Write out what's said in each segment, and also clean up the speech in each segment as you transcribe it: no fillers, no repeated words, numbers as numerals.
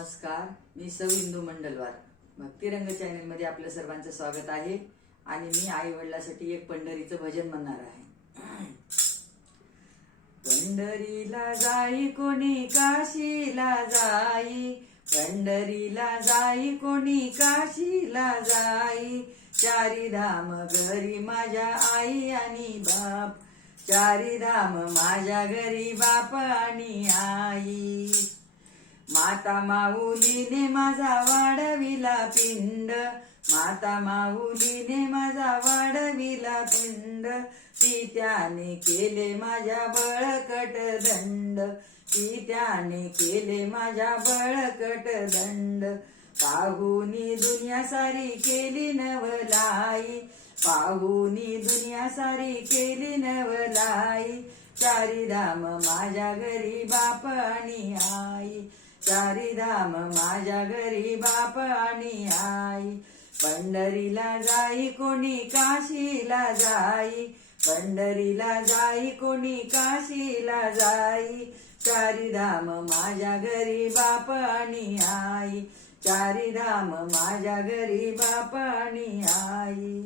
नमस्कार, मी सौ इंदू मंडलवार भक्तिरंग चॅनल मध्ये आपलं सर्वांचं स्वागत आहे. आणि मी आई वडिलांसाठी एक पंढरीचं भजन म्हणणार आहे. पंढरीला जाई कोणी काशीला जाई, पंढरीला जाई कोणी काशीला जाई. चारी धाम घरी माझ्या आई आणि बाप, चारी धाम माझ्या घरी बाप आणि आई. माता माऊलीने माझा वाढविला पिंड, माता माऊलीने माझा वाढविला पिंड. ती त्याने केले माझ्या बळकट दंड, ती त्याने केले माझ्या बळकट दंड. पाहुनी दुनिया सारी केली नवलाई, पाहुनी दुनिया सारी केली नवलाई. चारी धाम माझ्या घरी बाप आणि आई, चारी धाम माझ्या घरी बाप आणि आई. पंढरीला जाई कोणी काशीला जाई, पंढरीला जाई कोणी काशीला जाई. चारी धाम माझ्या घरी बाप आणि आई, चारी धाम माझ्या घरी बाप आणि आई.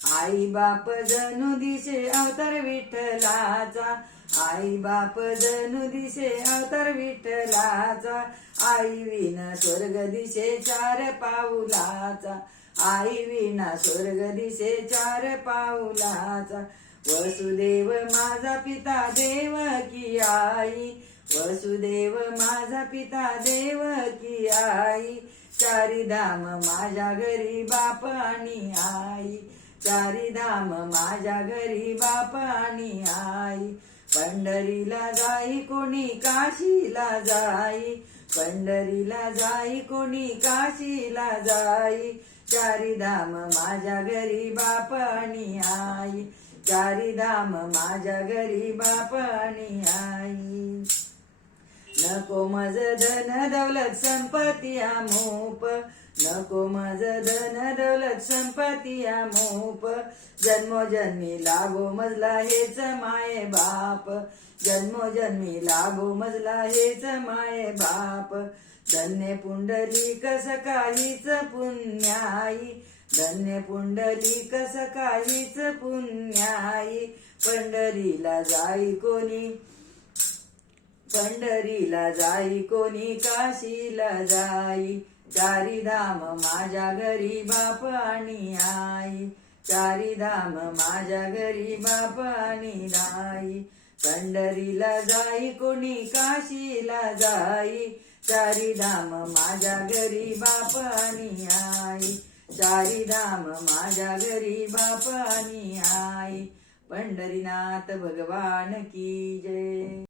आई बाप जणू दिसे अवतार विठ्ठलाचा, आई बाप जणू दिसे अवतार विठ्ठलाचा. आई विना स्वर्ग दिसे चार पाऊलाचा, आई विना स्वर्ग दिसे चार पाऊलाचा. वसुदेव माझा पिता देवकी आई, वसुदेव माझा पिता देवकी आई. चारी धाम माझ्या घरी बाप आणि आई, चारी धाम माझ्या घरी बाप आणि आई. पंढरीला जाई कोणी काशीला जाई, पंढरीला जाई कोणी काशीला जाई. चारी धाम माझ्या घरी बाप आणि आई, चारी धाम माझ्या घरी बाप आणि आई. नको मज धन दौलत संपत्ती अमूप, नको मज धन दौलत संपत्ती अमूप. जन्मोजन्मी लाभो मजला हेच माये बाप, जन्मोजन्मी लाभो मजला हेच माये बाप. धन्य पुंडलिक सकाळीच पुण्याई, धन्य पुंडलिक सकाळीच पुण्याई. पंढरीला जाई कोणी, पंढरीला जाई कोणी काशीला जाई. चारी धाम माझ्या घरी बाप आणि आई, चारी धाम माझ्या घरी बाप आणि आई. पंढरीला जाई कोणी काशीला जाई, चारी धाम माझ्या घरी बाप आणि आई, चारी धाम माझ्या घरी बाप आणि आई. पंढरीनाथ भगवान की जय.